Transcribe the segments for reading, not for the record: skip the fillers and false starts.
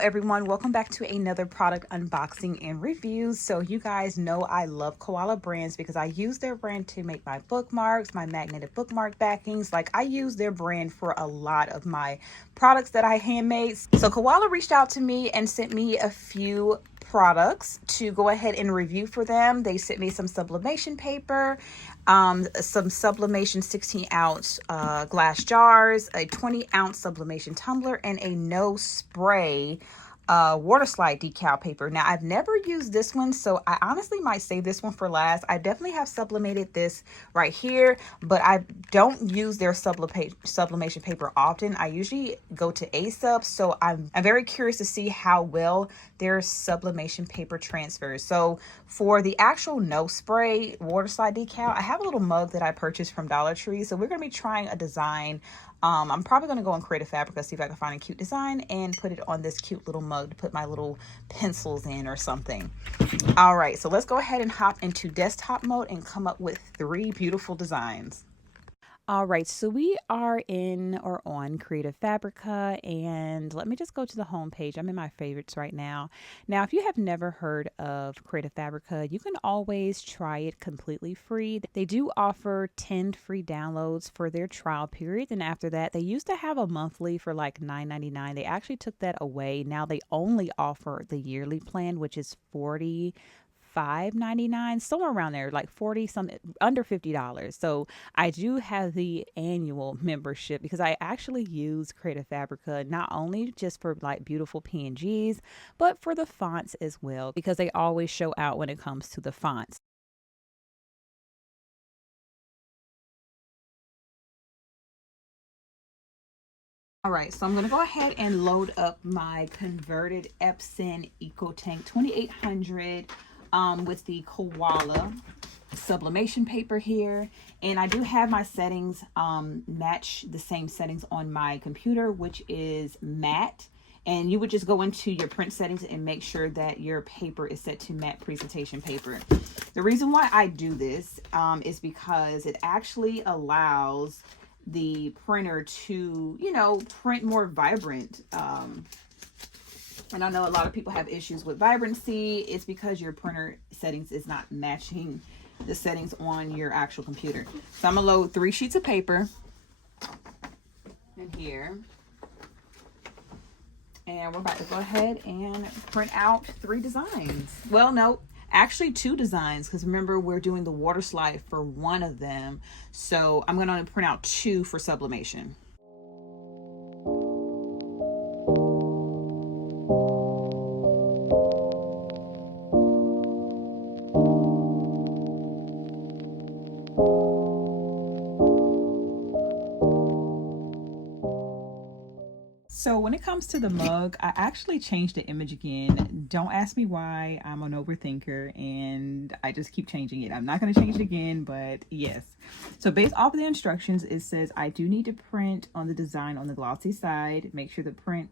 everyone, welcome back to another product unboxing and review. So you guys know I love Koala brands because I use their brand to make my bookmarks, my magnetic bookmark backings. Like, I use their brand for a lot of my products that I handmade. So Koala reached out to me and sent me a few products to go ahead and review for them. They sent me some sublimation paper, some sublimation 16-ounce glass jars, a 20-ounce sublimation tumbler, and a no-spray waterslide decal paper. Now, I've never used this one, so I honestly might save this one for last. I definitely have sublimated this right here, but I don't use their sublimation paper often. I usually go to A-Sub, so I'm very curious to see how well their sublimation paper transfers. So for the actual no-spray waterslide decal, I have a little mug that I purchased from Dollar Tree, so we're going to be trying a design. I'm probably going to go on Creative Fabrica, see if I can find a cute design and put it on this cute little mug to put my little pencils in or something. All right, so let's go ahead and hop into desktop mode and come up with 3 beautiful designs. All right, so we are in or on Creative Fabrica, and let me just go to the home page. I'm in my favorites right now. Now, if you have never heard of Creative Fabrica, you can always try it completely free. They do offer 10 free downloads for their trial period, and after that, they used to have a monthly for like $9.99. They actually took that away. Now they only offer the yearly plan, which is $45.99, somewhere around there, like 40 something, under $50. So I do have the annual membership because I actually use Creative Fabrica not only just for like beautiful PNGs, but for the fonts as well, because they always show out when it comes to the fonts. All right, so I'm going to go ahead and load up my converted Epson EcoTank 2800 with the Koala Sublimation Paper here. And I do have my settings match the same settings on my computer, which is matte. And you would just go into your print settings and make sure that your paper is set to matte presentation paper. The reason why I do this is because it actually allows the printer to, you know, print more vibrant. And I know a lot of people have issues with vibrancy. It's because your printer settings is not matching the settings on your actual computer. So I'm gonna load 3 sheets of paper in here. And we're about to go ahead and print out 3 designs. Well, no, actually 2 designs, because remember we're doing the water slide for one of them. So I'm gonna print out 2 for sublimation. So when it comes to the mug, I actually changed the image again. Don't ask me why. I'm an overthinker and I just keep changing it. I'm not going to change it again, but yes. So based off of the instructions, it says I do need to print on the design on the glossy side. Make sure the print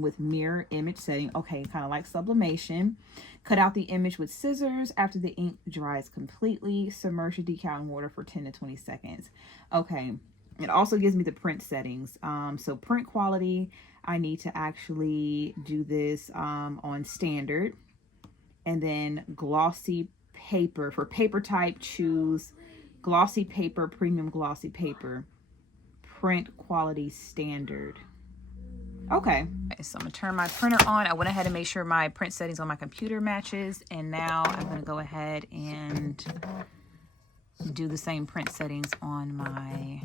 with mirror image setting. Okay, kind of like sublimation. Cut out the image with scissors after the ink dries completely. Submerge the decal in water for 10 to 20 seconds. Okay. It also gives me the print settings. So print quality, I need to actually do this on standard. And then glossy paper. For paper type, choose glossy paper, premium glossy paper. Print quality standard. Okay, so I'm gonna turn my printer on. I went ahead and made sure my print settings on my computer matches. And now I'm gonna go ahead and do the same print settings on my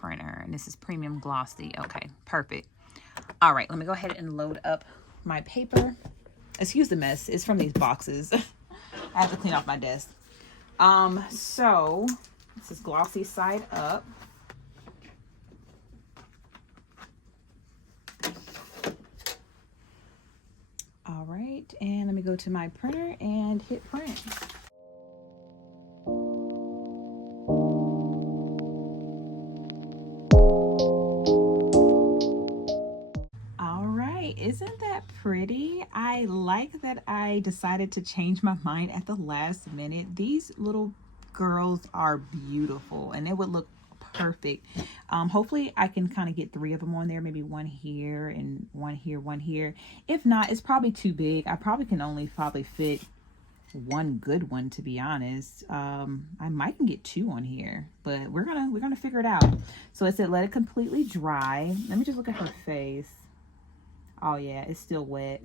printer, and this is premium glossy. Okay, perfect. All right, let me go ahead and load up my paper. Excuse the mess, it's from these boxes. I have to clean off my desk. So this is glossy side up. All right, and let me go to my printer and hit print. Isn't that pretty? I like that I decided to change my mind at the last minute. These little girls are beautiful and it would look perfect. Hopefully I can kind of get 3 of them on there, maybe 1 here and 1 here, 1 here. If not, it's probably too big. I probably can only fit 1 good one, to be honest. I might can get 2 on here, but we're gonna figure it out. So it said let it completely dry. Let me just look at her face. Oh yeah, it's still wet.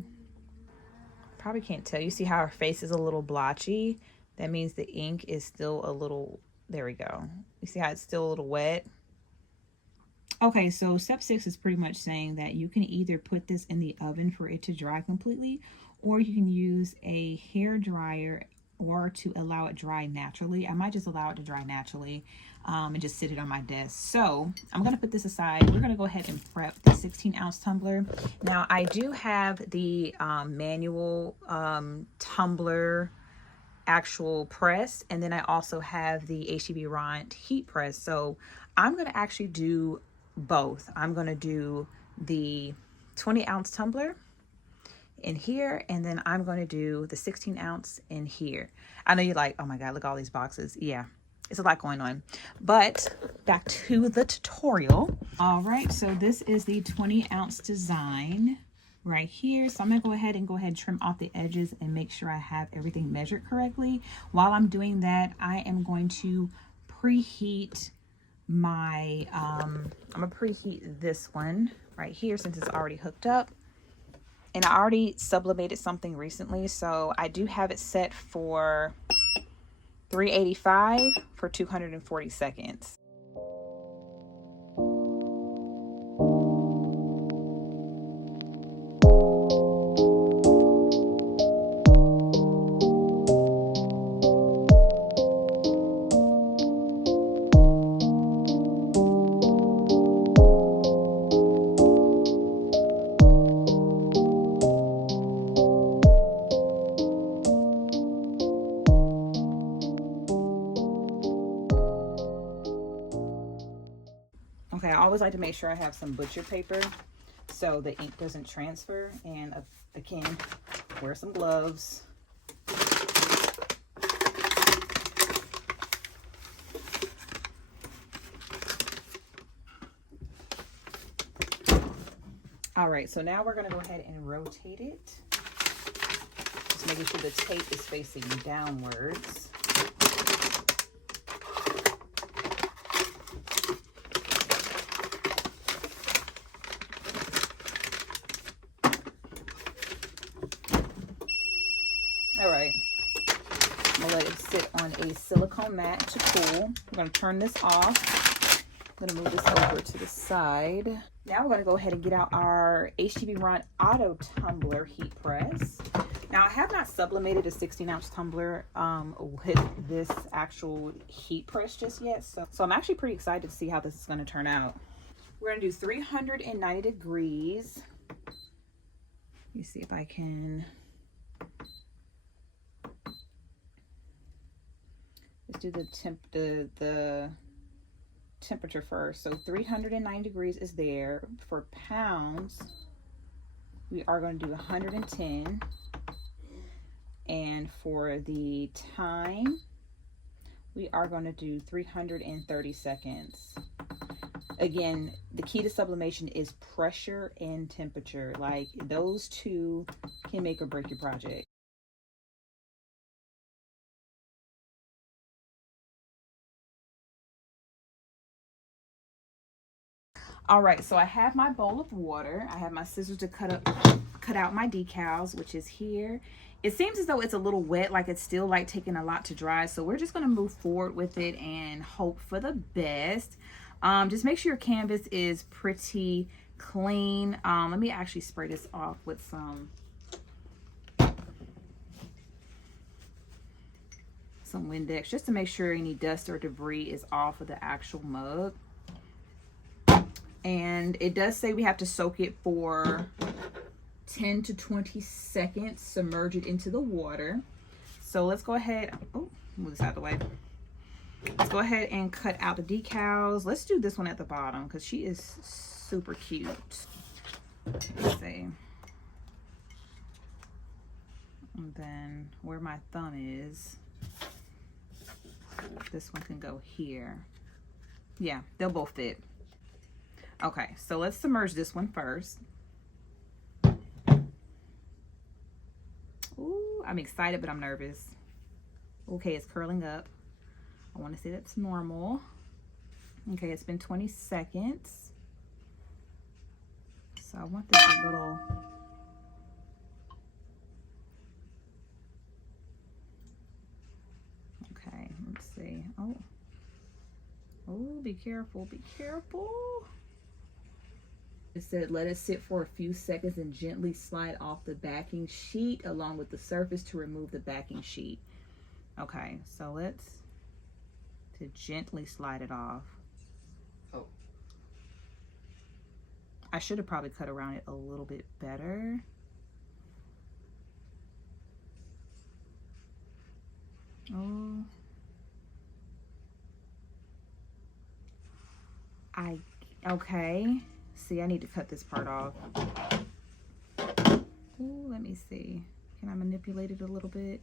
Probably can't tell. You see how her face is a little blotchy? That means the ink is still a little, there we go. You see how it's still a little wet? Okay, so step 6 is pretty much saying that you can either put this in the oven for it to dry completely, or you can use a hair dryer or to allow it dry naturally. I might just allow it to dry naturally and just sit it on my desk. So I'm gonna put this aside. We're gonna go ahead and prep the 16-ounce tumbler. Now I do have the manual tumbler actual press, and then I also have the HTV Ront heat press. So I'm gonna actually do both. I'm gonna do the 20-ounce tumbler in here, and then I'm going to do the 16-ounce in here. I know you're like, oh my god, look at all these boxes. Yeah, it's a lot going on, but back to the tutorial. All right, so this is the 20-ounce design right here. So I'm gonna go ahead and trim off the edges and make sure I have everything measured correctly. While I'm doing that, I am going to preheat my I'm gonna preheat this one right here since it's already hooked up. And I already sublimated something recently, so I do have it set for 385 for 240 seconds. Okay, I always like to make sure I have some butcher paper so the ink doesn't transfer, and again, wear some gloves. All right, so now we're gonna go ahead and rotate it. Just making sure the tape is facing downwards. All right, I'm gonna let it sit on a silicone mat to cool. I'm gonna turn this off. I'm gonna move this over to the side. Now we're gonna go ahead and get out our HTV Ront Auto Tumbler heat press. Now I have not sublimated a 16-ounce tumbler with this actual heat press just yet. So I'm actually pretty excited to see how this is gonna turn out. We're gonna do 390 degrees. Let me see if I can. Let's do the temperature first. So 390 degrees is there. For pounds, we are going to do 110. And for the time, we are going to do 330 seconds. Again, the key to sublimation is pressure and temperature. Like, those two can make or break your project. All right, so I have my bowl of water. I have my scissors to cut out my decals, which is here. It seems as though it's a little wet, like it's still like taking a lot to dry. So we're just gonna move forward with it and hope for the best. Just make sure your canvas is pretty clean. Let me actually spray this off with some Windex, just to make sure any dust or debris is off of the actual mug. And it does say we have to soak it for 10 to 20 seconds, submerge it into the water. So let's go ahead, oh, move this out of the way. Let's go ahead and cut out the decals. Let's do this one at the bottom because she is super cute. Let's see. And then where my thumb is, this one can go here. Yeah, they'll both fit. Okay, so let's submerge this one first. Ooh, I'm excited, but I'm nervous. Okay, it's curling up. I want to say that's normal. Okay, it's been 20 seconds. So I want this a little... Okay, let's see. Oh, be careful, be careful. It said let it sit for a few seconds and gently slide off the backing sheet along with the surface to remove the backing sheet. Okay, so let's to gently slide it off. Oh. I should have probably cut around it a little bit better. Oh. Okay. See, I need to cut this part off. Ooh, let me see. Can I manipulate it a little bit?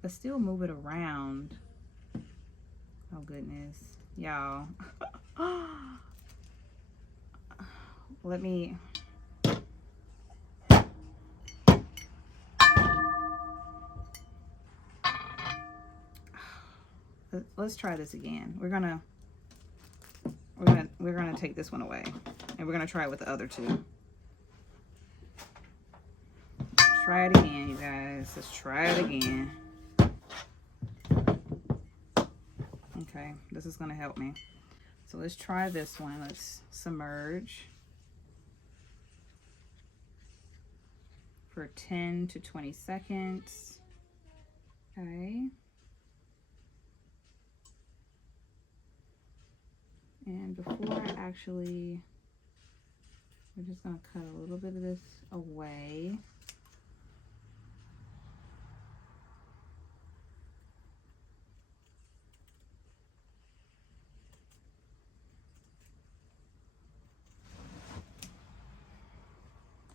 But still move it around. Oh goodness, y'all. Let me... Let's try this again. We're gonna take this one away, and we're gonna try it with the other two. Try it again, you guys. Let's try it again. Okay, this is gonna help me. So let's try this one. Let's submerge for 10 to 20 seconds. Okay. And before I actually, we're just gonna cut a little bit of this away.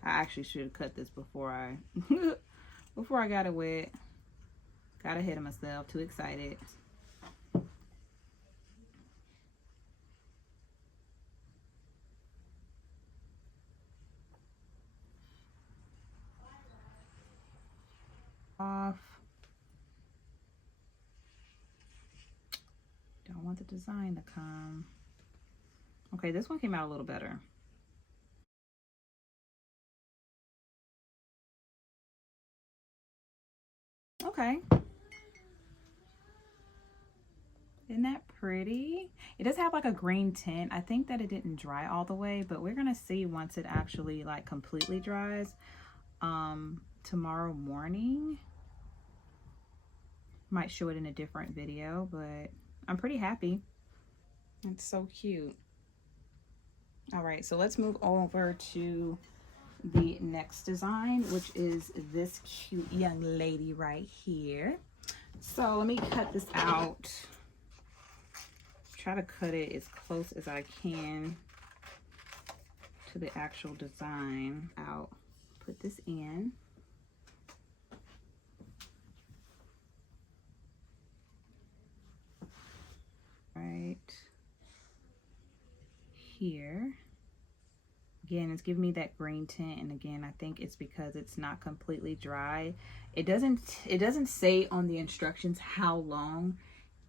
I actually should have cut this before I before I got it wet. Got ahead of myself, too excited. Off. Don't want the design to come. Okay, this one came out a little better. Okay. Isn't that pretty? It does have like a green tint. I think that it didn't dry all the way, but we're gonna see once it actually like completely dries tomorrow morning. Might show it in a different video, but I'm pretty happy. It's so cute. All right, so let's move over to the next design, which is this cute young lady right here. So let me cut this out. Try to cut it as close as I can to the actual design out. Put this in. Right here. Again, it's giving me that green tint, and again, I think it's because it's not completely dry. It doesn't say on the instructions how long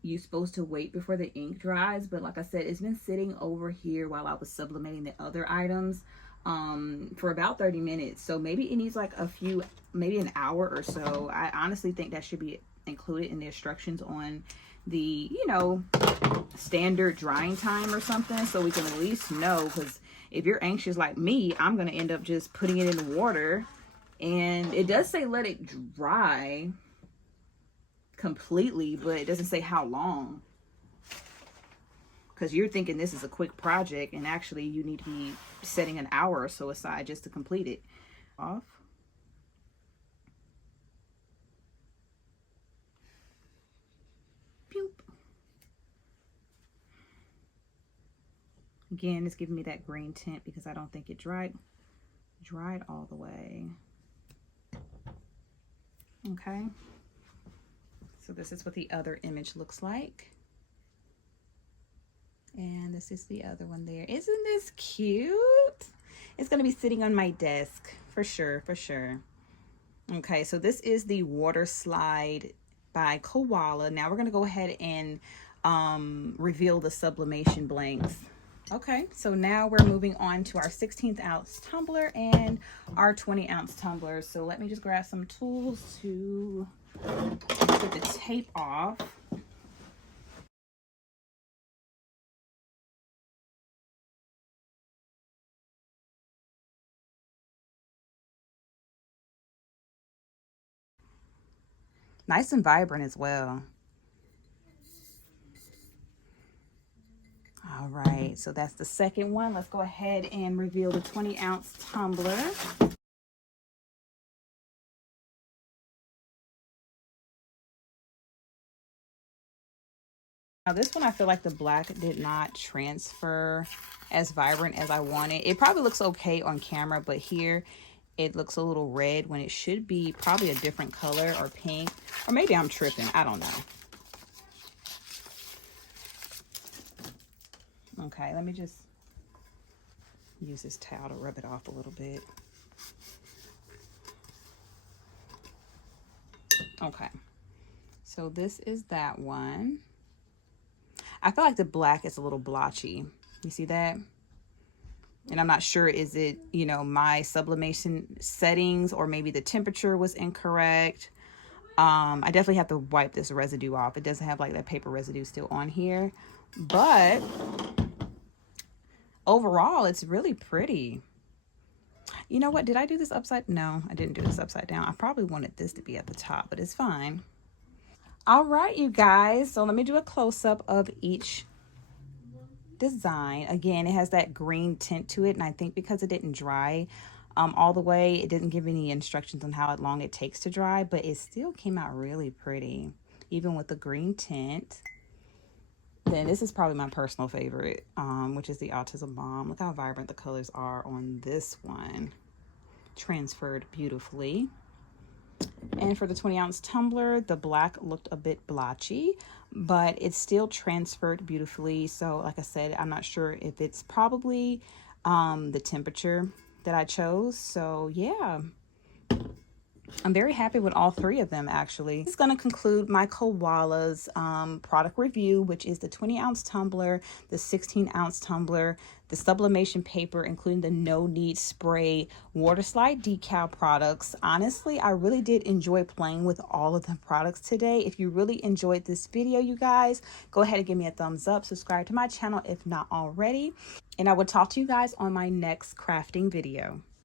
you're supposed to wait before the ink dries, but like I said, it's been sitting over here while I was sublimating the other items for about 30 minutes. So maybe it needs like maybe an hour or so. I honestly think that should be included in the instructions on the, you know, standard drying time or something, so we can at least know, because if you're anxious like me, I'm going to end up just putting it in the water. And it does say let it dry completely, but it doesn't say how long, because you're thinking this is a quick project, and actually you need to be setting an hour or so aside just to complete it. Off. Boop. Again, it's giving me that green tint because I don't think it dried all the way. Okay, so this is what the other image looks like. And this is the other one there. Isn't this cute? It's going to be sitting on my desk for sure, for sure. Okay, so this is the water slide by Koala. Now we're going to go ahead and reveal the sublimation blanks. Okay, so now we're moving on to our 16th ounce tumbler and our 20 ounce tumbler. So let me just grab some tools to get the tape off. Nice and vibrant as well. All right, so that's the second one. Let's go ahead and reveal the 20 ounce tumbler. Now this one, I feel like the black did not transfer as vibrant as I wanted. It probably looks okay on camera, but here it looks a little red when it should be probably a different color or pink. Or maybe I'm tripping, I don't know. Okay, let me just use this towel to rub it off a little bit. Okay, so this is that one. I feel like the black is a little blotchy. You see that? And I'm not sure, is it, you know, my sublimation settings or maybe the temperature was incorrect. I definitely have to wipe this residue off. It doesn't have like that paper residue still on here. But overall, it's really pretty. You know what? Did I do this upside? No, I didn't do this upside down. I probably wanted this to be at the top, but it's fine. All right, you guys. So let me do a close-up of each design. Again, it has that green tint to it, and I think because it didn't dry all the way, it didn't give any instructions on how long it takes to dry, but it still came out really pretty, even with the green tint. Then this is probably my personal favorite, which is the Autism Bomb. Look how vibrant the colors are on this one. Transferred beautifully. And for the 20 ounce tumbler, the black looked a bit blotchy, but it's still transferred beautifully. So like I said, I'm not sure if it's probably the temperature that I chose. So yeah, I'm very happy with all three of them, actually. This is going to conclude my Koala's product review, which is the 20 ounce tumbler, the 16 ounce tumbler, the sublimation paper, including the No-Spray Waterslide Decal products. Honestly, I really did enjoy playing with all of the products today. If you really enjoyed this video, you guys, go ahead and give me a thumbs up. Subscribe to my channel if not already. And I will talk to you guys on my next crafting video.